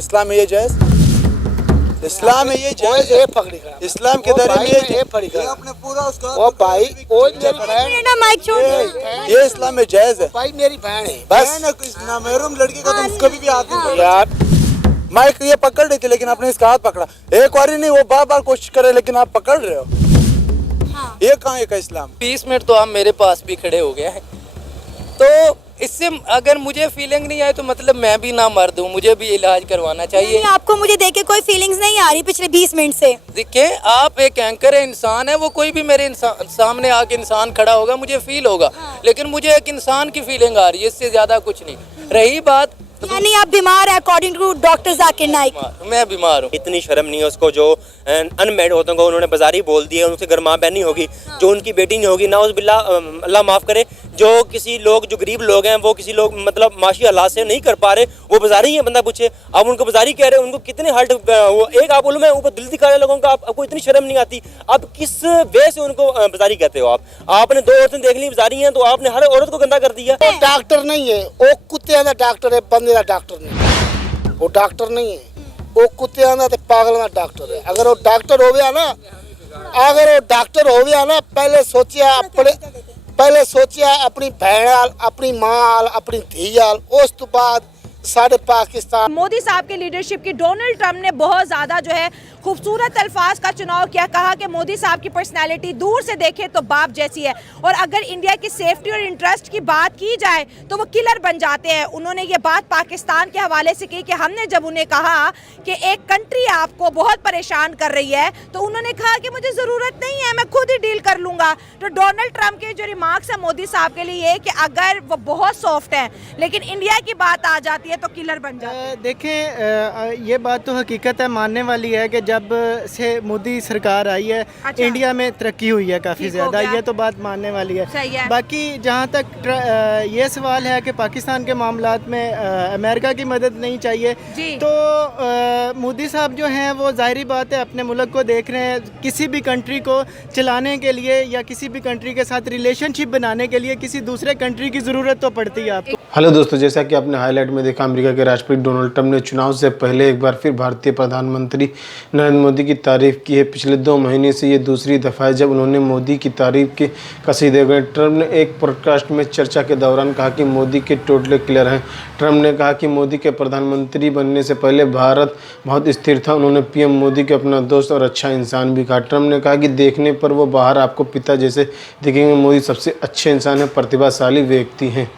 इस्लाम में ये जायज, इस्लाम में ये जायज है, इस्लाम के दायरे में ये अपने पूरा उसका वो भाई वो माइक छोड़ ये इस्लाम में जायज है। भाई मेरी बहन है, बस नामहरम लड़की का तो कभी भी हाथ नहीं यार माइक ये पकड़ रही थी लेकिन आपने इसका हाथ पकड़ा, एक बार ही नहीं वो बार बार कोशिश करे लेकिन आप पकड़ रहे हो। ये कहाँ है का इस्लाम? 20 मिनट तो आप मेरे पास भी खड़े हो गए हैं, तो इससे अगर मुझे फीलिंग नहीं आए तो मतलब मैं भी ना मर दूं, मुझे भी इलाज करवाना चाहिए। आपको मुझे देख के कोई फीलिंग्स नहीं आ रही पिछले 20 मिनट से? देखिए आप एक एंकर है, इंसान है, वो कोई भी मेरे सामने आके इंसान खड़ा होगा मुझे फील होगा, लेकिन मुझे एक इंसान की फीलिंग आ रही है, इससे ज्यादा कुछ नहीं। रही बात यानी आप बीमार है according to doctor Zakir Naik? मैं बीमार हूँ। इतनी शर्म नहीं है उसको, जो अनमेरिड होते हैं उन्होंने बाजारी बोल दिया, उनसे घर माँ बहन नहीं होगी, जो उनकी बेटी नहीं होगी, ना उस बिल्ला अल्लाह माफ़ करे, जो किसी लोग जो गरीब लोग हैं वो किसी लोग मतलब माशी हालात से नहीं कर पा रहे, वो बाजारी है। बंदा पूछे आप उनको बाजारी कह रहे हैं, उनको कितने हर्ट वो एक आप उलमे ऊपर दिल दिखा रहे लोगों का, आपको इतनी शर्म नहीं आती? आप किस वे से उनको बाजारी कहते हो? आपने दो औरतें देख ली बाजारी हैं तो आपने हर औरत को गंदा कर दिया। डॉक्टर नहीं है वो, कुत्ते का डॉक्टर है, बंदे का डॉक्टर नहीं, वो डॉक्टर नहीं है, वो कुत्ते का ते पागल का डॉक्टर है। अगर वो डॉक्टर हो गया ना, अगर वो डॉक्टर हो गया ना, पहले सोचिया अपनी भैन, अपनी मां, अपनी धी, उस तो बाद साढ़े पाकिस्तान। मोदी साहब के लीडरशिप की डोनाल्ड ट्रंप ने बहुत ज़्यादा जो है खूबसूरत अल्फाज का चुनाव किया, कहा कि मोदी साहब की पर्सनैलिटी दूर से देखे तो बाप जैसी है, और अगर इंडिया की सेफ्टी और इंटरेस्ट की बात की जाए तो वो किलर बन जाते हैं। उन्होंने ये बात पाकिस्तान के हवाले से की कि हमने जब उन्हें कहा कि एक कंट्री आपको बहुत परेशान कर रही है तो उन्होंने कहा कि मुझे ज़रूरत नहीं है, मैं खुद ही डील कर लूँगा। तो डोनाल्ड ट्रंप के जो रिमार्क्स है मोदी साहब के लिए ये कि अगर वो बहुत सॉफ्ट हैं लेकिन इंडिया की बात आ जाती है तो किलर बन जाते हैं। देखें ये बात तो हकीकत है, मानने वाली है कि जब से मोदी सरकार आई है इंडिया में तरक्की हुई है काफ़ी ज़्यादा, ये तो बात मानने वाली है। बाकी जहाँ तक ये सवाल है कि पाकिस्तान के मामलात में अमेरिका की मदद नहीं चाहिए, तो मोदी साहब जो हैं वो ज़ाहिरी बात है अपने मुल्क को देख रहे हैं। किसी भी कंट्री को चलाने के लिए या किसी भी कंट्री के साथ रिलेशनशिप बनाने के लिए किसी दूसरे कंट्री की ज़रूरत तो पड़ती है आपको। हेलो दोस्तों, जैसा कि आपने हाईलाइट में देखा, अमेरिका के राष्ट्रपति डोनाल्ड ट्रंप ने चुनाव से पहले एक बार फिर भारतीय प्रधानमंत्री नरेंद्र मोदी की तारीफ की है। पिछले 2 महीने से ये दूसरी दफ़ा है जब उन्होंने मोदी की तारीफ के कसीदे गए। ट्रंप ने एक पॉडकास्ट में चर्चा के दौरान कहा कि मोदी के टोटल क्लियर हैं। ट्रंप ने कहा कि मोदी के प्रधानमंत्री बनने से पहले भारत बहुत स्थिर था। उन्होंने पीएम मोदी को अपना दोस्त और अच्छा इंसान भी कहा। ट्रंप ने कहा कि देखने पर वो बाहर आपको पिता जैसे दिखेंगे, मोदी सबसे अच्छे इंसान है, प्रतिभाशाली व्यक्ति हैं।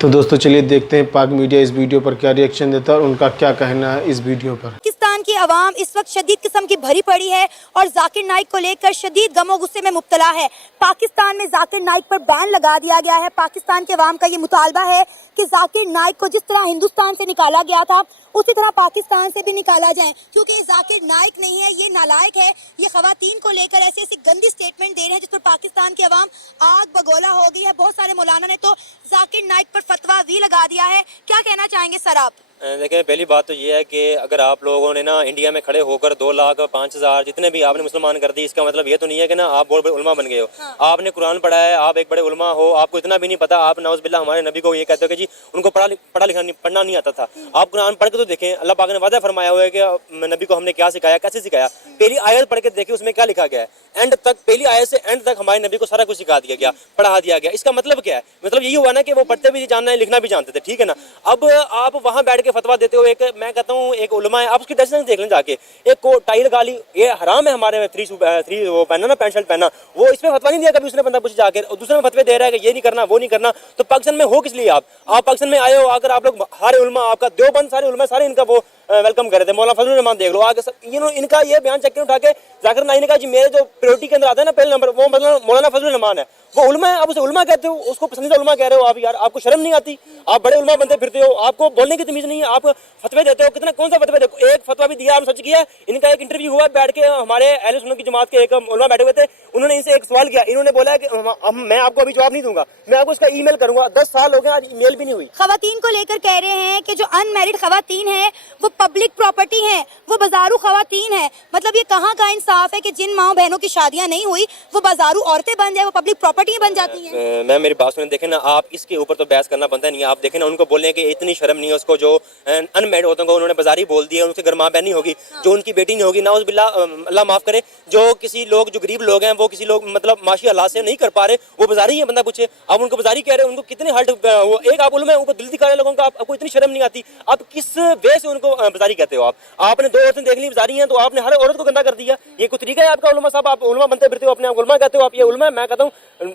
तो दोस्तों चलिए देखते हैं पाक मीडिया इस वीडियो पर क्या रिएक्शन देता है और उनका क्या कहना है इस वीडियो पर। पाकिस्तान की आवाम इस वक्त शदीद किस्म की भरी पड़ी है और जाकिर नाइक को लेकर शदीद गमो गुस्से में मुब्तला है। पाकिस्तान में जाकिर नाइक पर बैन लगा दिया गया है। पाकिस्तान के अवाम का ये मुतालबा है कि जाकिर नाइक को जिस तरह हिंदुस्तान से निकाला गया था उसी तरह पाकिस्तान से भी निकाला जाए, क्योंकि ये जाकिर नाइक नहीं है, ये नालायक है। ये खवातीन को लेकर ऐसी ऐसी गंदी स्टेटमेंट दे रहे हैं जिस पर पाकिस्तान की आवाम आग बगोला हो गई है। बहुत सारे मौलाना ने तो जाकिर नाइक पर फतवा भी लगा दिया है। क्या कहना चाहेंगे सर आप? देखिए पहली बात तो ये है कि अगर आप लोगों ने ना इंडिया में खड़े होकर 2 लाख 5,000 जितने भी आपने मुसलमान कर दी, इसका मतलब ये तो नहीं है कि ना आप बहुत बड़े उलमा बन गए हो। आपने कुरान पढ़ा है, आप एक बड़े उलमा हो, आपको इतना भी नहीं पता, आप नौज़ बिल्लाह हमारे नबी को ये कहते हो कि जी उनको पढ़ना नहीं आता था। आप कुरान पढ़ के तो देखें, अल्लाह पाक ने वादा फरमाया हुआ है कि नबी को हमने क्या सिखाया, कैसे सिखाया। पहली आयत पढ़ के देखें उसमें क्या लिखा गया है, एंड तक, पहली आयत से एंड तक हमारे नबी को सारा कुछ सिखा दिया गया, पढ़ा दिया गया। इसका मतलब क्या है? मतलब यही हुआ ना कि वो पढ़ते भी जानना है, लिखना भी जानते थे, ठीक है ना। अब आप वहाँ बैठ के फतवा देते हो, एक मैं कहता हूँ एक उलमा है, आप उसकी ड्रेसिंग देख लें जाके, एक को टाइल गाली, ये हराम है हमारे में, 3 वो पहना ना, पैंट शर्ट पहना, वो इसमें फतवा नहीं दिया कभी उसने, बंदा पूछ जाके और दूसरे में फतवे दे रहा है कि ये नहीं करना वो नहीं करना। तो पाकिस्तान में हो किस लिए? आप पाकिस्तान में आए हो, अगर आप लोग सारे उलमा, आपका देवबंद सारे उलमा सारे इनका वो वेलकम कर रहे थे। मौलाना फजलुर रहमान देख लो आगे सब, इनका ये बयान चेक उठा के जाकिर नाइक ने कहा जी मेरे जो प्रायोरिटी के अंदर आता है ना पहले नंबर, वो मतलब मौलाना फजलुर रहमान है, वो उलमा है। आप उसे उलमा कहते हो, उसको पसंदीदा उलमा कह रहे हो आप। यार आपको शर्म नहीं आती? आप बड़े उलमा बनते फिरते हो, आपको बोलने की तमीज नहीं है, आप फतवे देते हो। कितना कौन सा फतवे देखो, एक फतवा भी दिया, आपने सच किया। इनका एक इंटरव्यू हुआ बैठ के, हमारे अहले सुन्नत की जमात के एक उलमा बैठे हुए थे, उन्होंने इनसे एक सवाल किया, इन्होंने बोला कि मैं आपको अभी जवाब नहीं दूंगा, मैं आपको इसका ईमेल करूंगा। 10 साल हो गए आज ईमेल भी नहीं हुई। खवातीन को लेकर कह रहे हैं कि जो अनमैरिड खवातीन हैं वो पब्लिक प्रॉपर्टी हैं वो बाजारू खवातीन हैं। मतलब ये कहाँ का इंसाफ है कि जिन माँ बहनों की शादियां नहीं हुई वो बाजारू औरतें बन जाए, वो पब्लिक प्रॉपर्टी बन जाती हैं। मैं मेरी बात सुने, देखें ना, आप इसके ऊपर तो बहस करना बनता नहीं है। आप देखें ना, उनको बोलने कि इतनी शर्म नहीं है उसको, जो अनमेरिड औरतों को उन्होंने बाजारी बोल दिया, उनके घर माँ बहन नहीं होगी, जो उनकी बेटी नहीं होगी, ना उस बिल्ला अल्लाह माफ़ करे, जो किसी लोग, जो गरीब लोग हैं, वो किसी लोग मतलब माशी हालात से नहीं कर पा रहे, वो बाजारी है। बंदा पूछे, आप उनको बाजारी कह रहे हैं, उनको कितने हर्ट, वो एक आप उलमा ऊपर दिल दिखा रहे लोगों का, आपको इतनी शर्म नहीं आती? आप किस वे से उनको बाजारी कहते हो? आपने दो औरतें देख ली बाजारी हैं, तो आपने हर औरत को गंदा कर दिया। ये कोई तरीका है आपका उलमा साहब? आप उलमा बनते फिरते हो, अपने आप उलमा कहते हो, आप ये उलमा है? मैं कहता हूँ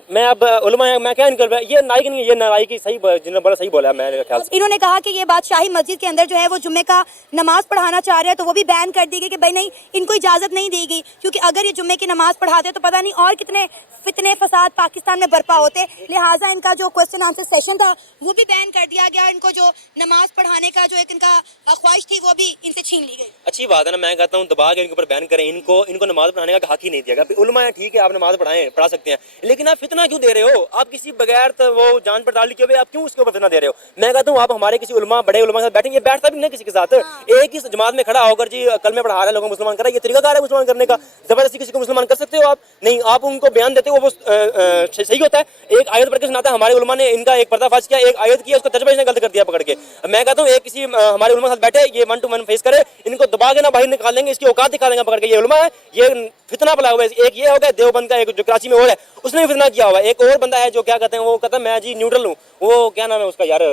मैं अब उलमा है, मैं क्या इनकर, ये नाइक नहीं है, ये नाइक सही, जिन्होंने बड़ा सही बोला है मेरे ख्याल से। इन्होंने कहा कि ये बात शाही मस्जिद के अंदर जो है वो जुम्मे का नमाज पढ़ाना चाह रहे हैं, तो वो भी बैन कर दी गई कि भाई नहीं, इनको इजाजत नहीं दी गई, क्योंकि अगर ये जुम्मे की नमाज पढ़ाते तो पता नहीं और कितने फितने फसाद पाकिस्तान में बर्पा होते। लिहाजा इनका जो क्वेश्चन आंसर सेशन था वो भी बैन कर दिया गया। इनको जो नमाज पढ़ाने का जो एक इनका ख्वाहिश थी वो भी इनसे छीन ली गई। अच्छी बात है ना, मैं कहता हूँ दबा के इनके ऊपर बैन करें, इनको नमाज पढ़ाने का हक ही नहीं दिया गया। उलमा है, ठीक है, आप नमाज पढ़ा सकते हैं, लेकिन आप फितना क्यों दे रहे हो? आप किसी बगैर तो वो जान पड़ताल किए हुए आप क्यों उसके ऊपर फितना दे रहे हो? मैं कहता हूँ आप हमारे किसी उलमा, बड़े उलमा के साथ बैठेंगे, बैठता भी नहीं किसी के साथ, एक ही जमात में खड़ा होकर जी कलमे पढ़ा रहे हैं, लोगों को मुसलमान कर रहा है, ये तरीका है मुसलमान करने का? जबरदस्ती किसी को मुसलमान कर सकते हो आप? नहीं, आप उनको बयान देते हो, वो सही होता है। एक आयत पढ़ के सुनाता है, हमारे उलमा ने इनका एक पर्दाफाश किया, एक आयत किया, उसको तर्जुमा इसने गलत कर दिया पकड़ के। मैं कहता हूँ एक किसी हमारे उलमा के साथ बैठे, ये 1 to 1 फेस करे, इनको दबा के ना बाहर निकाल देंगे, इसकी औकात दिखा देंगे पकड़ के, ये उलमा है, ये फितना फैलाया हुआ है। एक ये हो गया देवबंद का, एक जो कराची में और है, उसने भी फितना किया हुआ है। एक और बंदा है जो क्या कहते हैं, वो कहता है मैं जी न्यूट्रल हूँ, वो क्या नाम है उसका यार,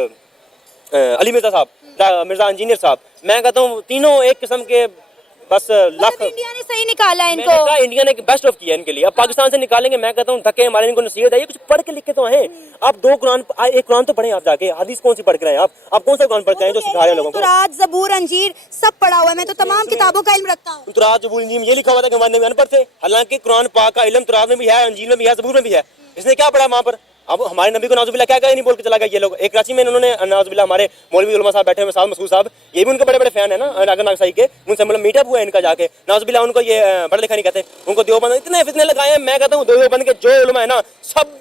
अली मिर्जा साहब, मिर्जा इंजीनियर साहब। मैं कहता हूँ तीनों एक किस्म के बस लाख। इंडिया ने सही निकाला है इनको, इंडिया ने बेस्ट ऑफ किया इनके लिए। अब पाकिस्तान से निकालेंगे, मैं कहता हूँ धक्के हमारे, इनको नसीहत है, ये कुछ पढ़ के लिखे तो हैं। आप दो कुरान, एक कुरान तो पढ़े आप जाके, हदीस कौन सी पढ़ के रहे हैं आप कौन सा कुरान पढ़ते हैं जो सिखा रहे हैं लोगों को? तुरात, ज़बूर, अंजीर सब पढ़ा हुआ है, मैं तो तमाम किताबों का इल्म रखता हूँ। तुरात, ज़बूर, अंजीर ये लिखा हुआ था कि हमारे नबी अनपढ़ थे, हालांकि कुरान पाक का इल्म तुरात में भी है, अंजीर में भी है, ज़बूर में भी है। इसने क्या पढ़ा वहाँ पर? अब हमारे नबी को नाउजुबिल्लाह क्या नहीं बोल के चला गया ये लोग। एक कराची में उन्होंने नाउजुबिल्लाह, हमारे मौलवी उलमा साहब बैठे हुए, साद मसूद साहब, ये भी उनके बड़े बड़े फैन है ना अगर नागसाई के, उनसे मतलब मीटअप हुआ है इनका जाके। नाउजुबिल्लाह उनको ये पढ़ा लिखा नहीं कहते, उनको देवबंद इतने फितने लगाए हैं। मैं कहता हूँ देवबंद के जो उलमा है ना, सब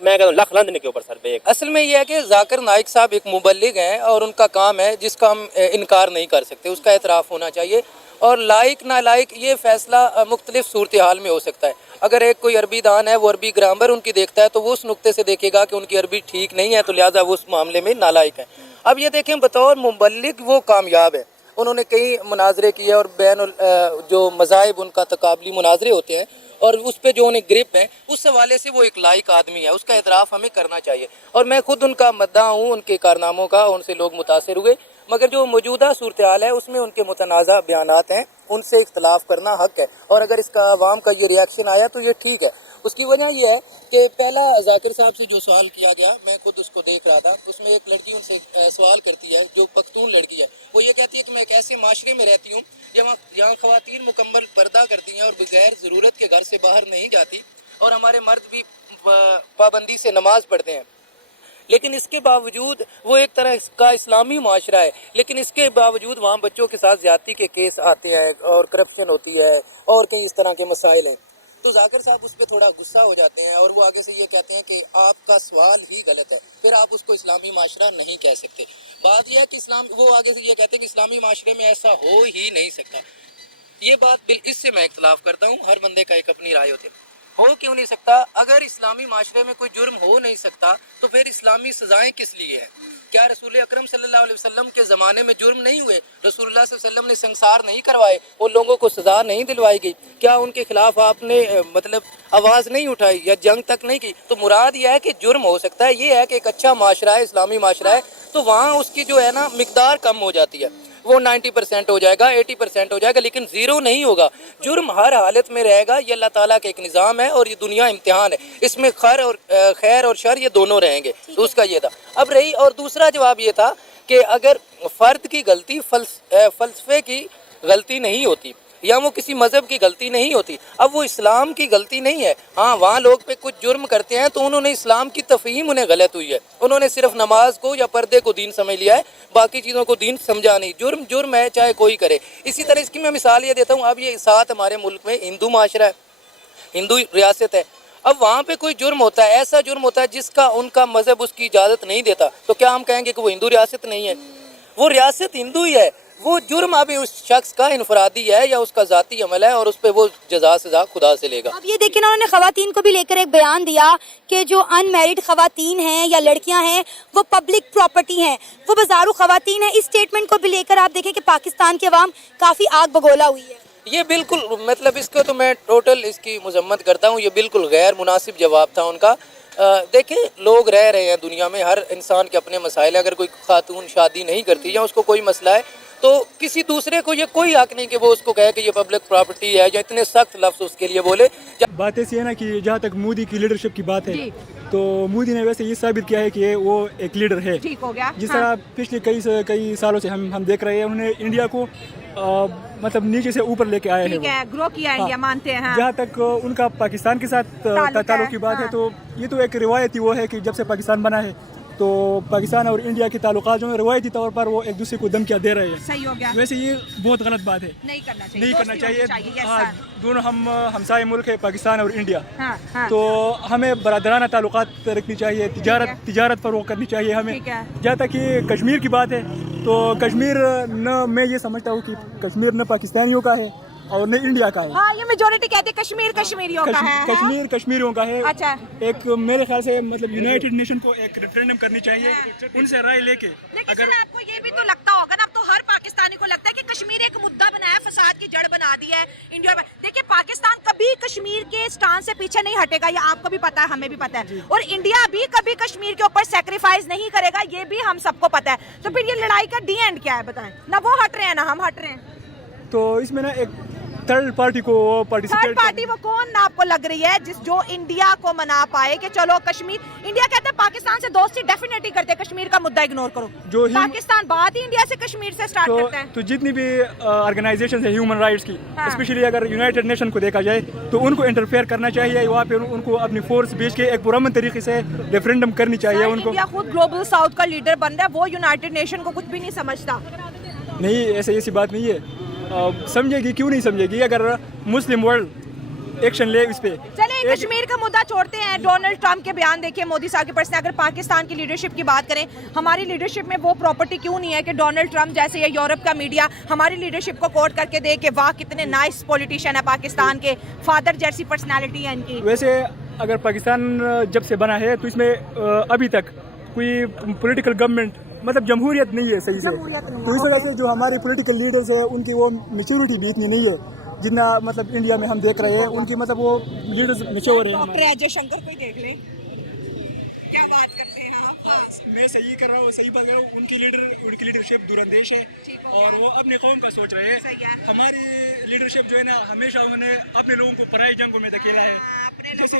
मैं कहता हूँ लाख लांदने के ऊपर सर पे। असल में ये है कि जाकिर नाइक साहब एक मुबल्लिग हैं और उनका काम है जिसका हम इनकार नहीं कर सकते, उसका एतराफ़ होना चाहिए। और लाइक ना लाइक ये फ़ैसला मुख्तलिफ सूरत हाल में हो सकता है। अगर एक कोई अरबी दान है, वो अरबी ग्रामर उनकी देखता है, तो वो उस नुक्ते से देखेगा कि उनकी अरबी ठीक नहीं है, तो लिहाजा वो उस मामले में नालायक है। अब ये देखें, बतौर मुबल्लिग वो कामयाब है, उन्होंने कई मुनाजरे किए और बैन जो मज़ाहिब उनका तकाबली मुनाजरे होते हैं और उस पर जो उन्हें ग्रिप है, उस हवाले से वो एक लायक आदमी है, उसका एतराफ़ हमें करना चाहिए। और मैं खुद उनका मद्दा हूँ, उनके कारनामों का, उनसे लोग मुतासिर हुए, मगर जो मौजूदा सूरत हाल है उसमें उनके मुतनाज़ा बयानात हैं, उनसे इख्तलाफ करना हक़ है। और अगर इसका आवाम का ये रिएक्शन आया तो ये ठीक है। उसकी वजह यह है कि पहला जाकिर साहब से जो सवाल किया गया, मैं खुद उसको देख रहा था, उसमें एक लड़की उनसे सवाल करती है जो पख्तून लड़की है। वो ये कहती है कि मैं एक ऐसे माशरे में रहती हूँ जहाँ ख़वातीन मुकम्मल पर्दा करती हैं और बगैर ज़रूरत के घर से बाहर नहीं जाती, और हमारे मर्द भी पाबंदी से नमाज़ पढ़ते हैं, लेकिन इसके बावजूद वो एक तरह का इस्लामी माशरा है, लेकिन इसके बावजूद वहाँ बच्चों के साथ ज़्यादती के केस आते हैं और करप्शन होती है और कई इस तरह के मसाइल हैं। तो जाकिर साहब उस पर थोड़ा गुस्सा हो जाते हैं और वो आगे से ये कहते हैं कि आपका सवाल ही गलत है, फिर आप उसको इस्लामी माशरा नहीं कह सकते। बात यह है कि वो आगे से ये कहते हैं कि इस्लामी माशरे में ऐसा हो ही नहीं सकता। ये बात इससे मैं इख्तलाफ करता हूँ, हर बंदे का एक अपनी राय होती है। हो क्यों नहीं सकता? अगर इस्लामी माशरे में कोई जुर्म हो नहीं सकता तो फिर इस्लामी सज़ाएं किस लिए हैं? क्या रसूल अकरम सल्लल्लाहु अलैहि वसल्लम के ज़माने में जुर्म नहीं हुए? रसूलुल्लाह सल्लल्लाहु अलैहि वसल्लम ने संसार नहीं करवाए, वो लोगों को सज़ा नहीं दिलवाई गई? क्या उनके खिलाफ आपने मतलब आवाज़ नहीं उठाई या जंग तक नहीं की? तो मुराद यह है कि जुर्म हो सकता है, ये है कि एक अच्छा माशरा है, इस्लामी माशरा है, तो वहाँ उसकी जो है ना मिकदार कम हो जाती है, वो 90% हो जाएगा, 80% हो जाएगा, लेकिन ज़ीरो नहीं होगा। जुर्म हर हालत में रहेगा। ये अल्लाह ताला का एक निज़ाम है और ये दुनिया इम्तिहान है, इसमें खैर और शर ये दोनों रहेंगे। तो उसका ये था। अब रही, और दूसरा जवाब ये था कि अगर फ़र्द की गलती फ़लसफ़े की गलती नहीं होती या वो किसी मज़हब की गलती नहीं होती, अब वो इस्लाम की गलती नहीं है। हाँ, वहाँ लोग पे कुछ जुर्म करते हैं तो उन्होंने इस्लाम की तफ़हीम उन्हें गलत हुई है, उन्होंने सिर्फ नमाज को या पर्दे को दीन समझ लिया है, बाकी चीज़ों को दीन समझा नहीं। जुर्म जुर्म है, चाहे कोई करे। इसी तरह इसकी मैं मिसाल ये देता हूँ, अब ये साथ हमारे मुल्क में हिंदू माशरा है, हिंदू रियासत है। अब वहाँ पे कोई जुर्म होता है, ऐसा जुर्म होता है जिसका उनका मज़हब उसकी इजाज़त नहीं देता, तो क्या हम कहेंगे कि वो हिंदू रियासत नहीं है? वो रियासत हिंदू ही है, वो जुर्म अभी उस शख्स का इनफरादी है या उसका ज़ाती अमल है और उस पर वो जज़ा सज़ा खुदा से लेगा। अब ये देखिए ना, उन्होंने ख़वातीन को भी लेकर एक बयान दिया कि जो अनमैरिड ख़वातीन हैं या लड़कियां हैं वो पब्लिक प्रॉपर्टी हैं, वो बाजारू ख़वातीन हैं। इस स्टेटमेंट को भी लेकर आप देखें कि पाकिस्तान के अवाम काफ़ी आग बगोला हुई है। ये बिल्कुल मतलब इसको तो मैं टोटल इसकी मजम्मत करता हूँ, ये बिल्कुल गैर मुनासिब जवाब था उनका। देखें, लोग रह रहे हैं दुनिया में, हर इंसान के अपने मसाइल हैं। अगर कोई खातून शादी नहीं करती या उसको कोई मसला है तो किसी दूसरे को ये कोई हक नहीं कि वो उसको कहे कि ये पब्लिक प्रॉपर्टी है या इतने सख्त लफ्ज़ उसके लिए बोले। बात ऐसी है ना कि जहाँ तक मोदी की लीडरशिप की बात है तो मोदी ने वैसे ये साबित किया है कि वो एक लीडर है। ठीक हो गया। जिस तरह पिछले कई सालों से हम देख रहे हैं, उन्होंने इंडिया को मतलब नीचे से ऊपर लेके आए हैं, ग्रो किया इंडिया, मानते हैं। जहाँ तक उनका पाकिस्तान के साथ ताल्लुक की बात है तो ये तो एक रिवायती वो है कि जब से पाकिस्तान बना है तो पाकिस्तान और इंडिया के ताल्लुकात जो है रिवायती तौर पर वो एक दूसरे को धमकियाँ दे रहे हैं। सही हो गया। वैसे ये बहुत गलत बात है, नहीं करना चाहिए। हाँ, दोनों हम हमसाये मुल्क है पाकिस्तान और इंडिया। तो हमें बरादराना ताल्लुकात रखनी चाहिए, तिजारत फरोग करनी चाहिए हमें। जहाँ तक कि कश्मीर की बात है तो कश्मीर न, मैं ये समझता हूँ कि कश्मीर न पाकिस्तानियों का है और न इंडिया का है। हाँ, ये मेजॉरिटी कहते हैं कश्मीर कश्मीरियों का है। कश्मीर कश्मीरियों का है। अच्छा। एक मेरे ख्याल से मतलब यूनाइटेड नेशन को एक रेफरेंडम करनी चाहिए, उनसे राय लेके। लेकिन अगर आपको ये भी तो लगता होगा ना, अब तो हर पाकिस्तानी को लगता है कि कश्मीर एक मुद्दा बनाया, फसाद की जड़ बना दी है इंडिया में। देखिए, पाकिस्तान कभी कश्मीर के स्टांस से पीछे नहीं हटेगा, ये आपको भी पता है, हमें भी पता है। और इंडिया भी कभी कश्मीर के ऊपर सेक्रीफाइस नहीं करेगा, ये भी हम सबको पता है। तो फिर ये लड़ाई का डी एंड क्या है बताएं? ना वो हट रहे हैं ना हम हट रहे हैं। तो इसमें ना एक थर्ड पार्टी को थर्ड पार्टी वो कौन आपको लग रही है जो इंडिया को मना पाए कि चलो कश्मीर, इंडिया कहते हैं पाकिस्तान से दोस्ती डेफिनेटली करते हैं, कश्मीर का मुद्दा इग्नोर करो। जो पाकिस्तान बात ही इंडिया से कश्मीर से स्टार्ट करता है। तो जितनी भी ऑर्गेनाइजेशन है ह्यूमन राइट्स की, स्पेशली अगर यूनाइटेड नेशन को देखा जाए तो उनको इंटरफेयर करना चाहिए, वहाँ पे उनको अपनी फोर्स भेज के एक पुरअमन तरीके से रेफरेंडम करनी चाहिए उनको। इंडिया खुद ग्लोबल साउथ का लीडर बन रहा है, वो यूनाइटेड नेशन को कुछ भी नहीं समझता। नहीं, ऐसी बात नहीं है। समझेगी, क्यों नहीं समझेगी अगर मुस्लिम वर्ल्ड एक्शन ले इस पे। चले कश्मीर का मुद्दा छोड़ते हैं। डोनाल्ड ट्रंप के बयान देखिए, मोदी साहब के पर्सन। अगर पाकिस्तान की लीडरशिप की बात करें, हमारी लीडरशिप में वो प्रॉपर्टी क्यों नहीं है कि डोनाल्ड ट्रंप जैसे या यूरोप का मीडिया हमारी लीडरशिप को कोट करके दे कि वाह कितने नाइस पॉलिटिशियन है, पाकिस्तान के फादर जैसी पर्सनैलिटी है इनकी। वैसे अगर पाकिस्तान जब से बना है तो इसमें अभी तक कोई पॉलिटिकल गवर्नमेंट मतलब जमहूरियत नहीं है सही से। तो इस वजह से जो हमारे पॉलिटिकल लीडर्स है उनकी वो मैच्योरिटी भी इतनी नहीं है जितना मतलब इंडिया में हम देख रहे हैं। उनकी मतलब वो लीडर्स मैच्योर हैं। डॉक्टर अजय शंकर को देख लें, क्या बात करते हैं आप। मैं सही कर रहा हूँ, सही बात कर रहा हूँ। उनकी लीडरशिप दूरंदेश है और वो अपने कौम का सोच रहे हैं। हमारी लीडरशिप जो है ना, हमेशा उन्होंने अपने लोगों को पराई जंगों में धकेला है। जैसे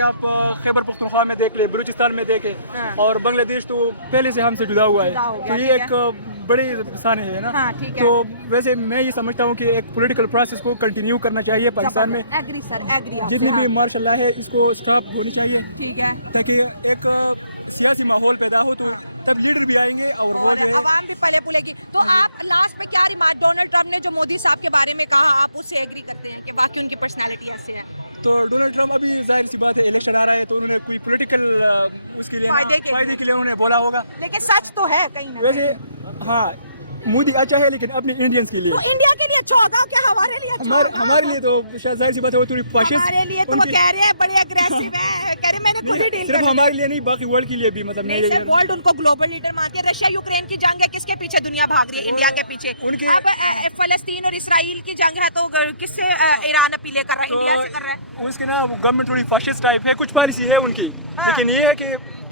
आप खैबर पख्तूनख्वा में देख ले, बलूचिस्तान में देखे, और बांग्लादेश तो पहले से हमसे जुड़ा हुआ है। तो ये एक बड़ी स्थान है ना। तो वैसे मैं ये समझता हूँ कि एक पॉलिटिकल प्रोसेस को कंटिन्यू करना चाहिए पाकिस्तान में। जितनी भी मार्शल लॉ है इसको स्टॉप होनी चाहिए, ताकि एक सियासी माहौल पैदा हो, तो तब लीडर भी आएंगे और वो जो है। तो आप लास्ट पे क्या रिमार्क, डोनाल्ड ट्रंप ने जो मोदी साहब के बारे में कहा, आप उससे एग्री करते हैं कि बाकी उनकी पर्सनालिटी ऐसी है? तो डोनाल्ड ट्रंप अभी जाहिर सी बात है इलेक्शन आ रहा है तो उन्होंने कोई पॉलिटिकल उसके लिए फायदे के लिए उन्होंने बोला होगा। लेकिन सच तो है कहीं ना। वैसे हाँ, मोदी अच्छा है लेकिन अपने इंडियंस के लिए। तो इंडिया के लिए अच्छा होगा क्या हमारे लिए अच्छा होगा? हमारे लिए तो शायद जाहिर सी बात है वो थोड़ी फाशिस्ट। हमारे लिए तो वो कह रहे हैं बड़े एग्रेसिव है, कह रहे मैंने खुद ही डील सिर्फ हमारे लिए नहीं, बाकी वर्ल्ड के लिए भी। मतलब नहीं सर, वर्ल्ड उनको ग्लोबल लीडर मानते हैं। रशिया यूक्रेन की जंग है, किसके पीछे दुनिया भाग रही है? इंडिया के पीछे। अब फलस्तीन और इसराइल की जंग है तो किससे ईरान अपील कर रहा है? इंडिया से कर रहा है। उसके ना गवर्नमेंट थोड़ी फाशिस्ट टाइप है, कुछ पॉलिसी है उनकी, लेकिन ये है कि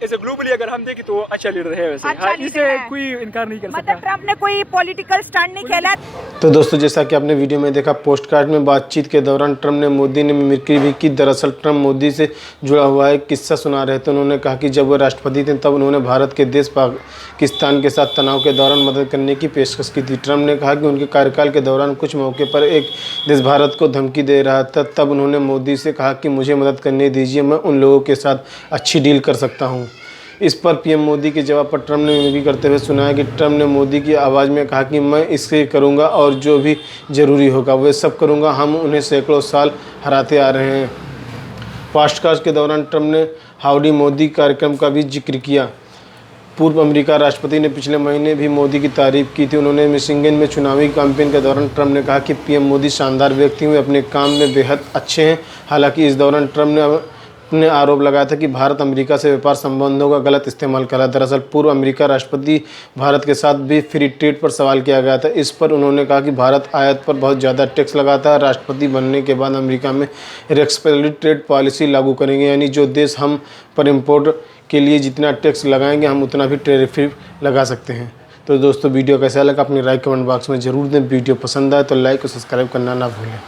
एज ए ग्लोबली अगर हम देखें तो अच्छा लीडर है वैसे। अच्छा इसे कोई इनकार नहीं कर सकता। मतलब ट्रंप ने कोई पॉलिटिकल स्टंट नहीं खेला। तो दोस्तों, जैसा कि आपने वीडियो में देखा, पोस्ट कार्ड में बातचीत के दौरान ट्रंप ने मोदी ने मिमिक्री भी की। दरअसल ट्रंप मोदी से जुड़ा हुआ एक किस्सा सुना रहे थे। उन्होंने कहा कि जब वो राष्ट्रपति थे तब उन्होंने भारत के देश पाकिस्तान के साथ तनाव के दौरान मदद करने की पेशकश की थी। ट्रंप ने कहा कि उनके कार्यकाल के दौरान कुछ मौके पर एक देश भारत को धमकी दे रहा था, तब उन्होंने मोदी से कहा कि मुझे मदद करने दीजिए, मैं उन लोगों के साथ अच्छी डील कर सकता हूँ। इस पर पीएम मोदी के जवाब पर ट्रंप ने मिमिक्री करते हुए सुनाया कि ट्रंप ने मोदी की आवाज़ में कहा कि मैं इसके करूंगा और जो भी ज़रूरी होगा वह सब करूंगा, हम उन्हें सैकड़ों साल हराते आ रहे हैं। पॉडकास्ट के दौरान ट्रंप ने हाउडी मोदी कार्यक्रम का भी जिक्र किया। पूर्व अमेरिका राष्ट्रपति ने पिछले महीने भी मोदी की तारीफ की थी। उन्होंने मिशिगन में चुनावी कैंपेन के दौरान ट्रंप ने कहा कि पीएम मोदी शानदार व्यक्ति हैं, अपने काम में बेहद अच्छे हैं। हालांकि इस दौरान ट्रंप ने आरोप लगाया था कि भारत अमेरिका से व्यापार संबंधों का गलत इस्तेमाल करा। दरअसल पूर्व अमेरिका राष्ट्रपति भारत के साथ भी फ्री ट्रेड पर सवाल किया गया था। इस पर उन्होंने कहा कि भारत आयात पर बहुत ज़्यादा टैक्स लगाता है। राष्ट्रपति बनने के बाद अमेरिका में रेसिप्रोकल ट्रेड पॉलिसी लागू करेंगे, यानी जो देश हम पर इम्पोर्ट के लिए जितना टैक्स लगाएंगे हम उतना भी टैरिफ लगा सकते हैं। तो दोस्तों वीडियो कैसा लगा अपनी राय कमेंट बॉक्स में ज़रूर दें। वीडियो पसंद आए तो लाइक और सब्सक्राइब करना ना भूलें।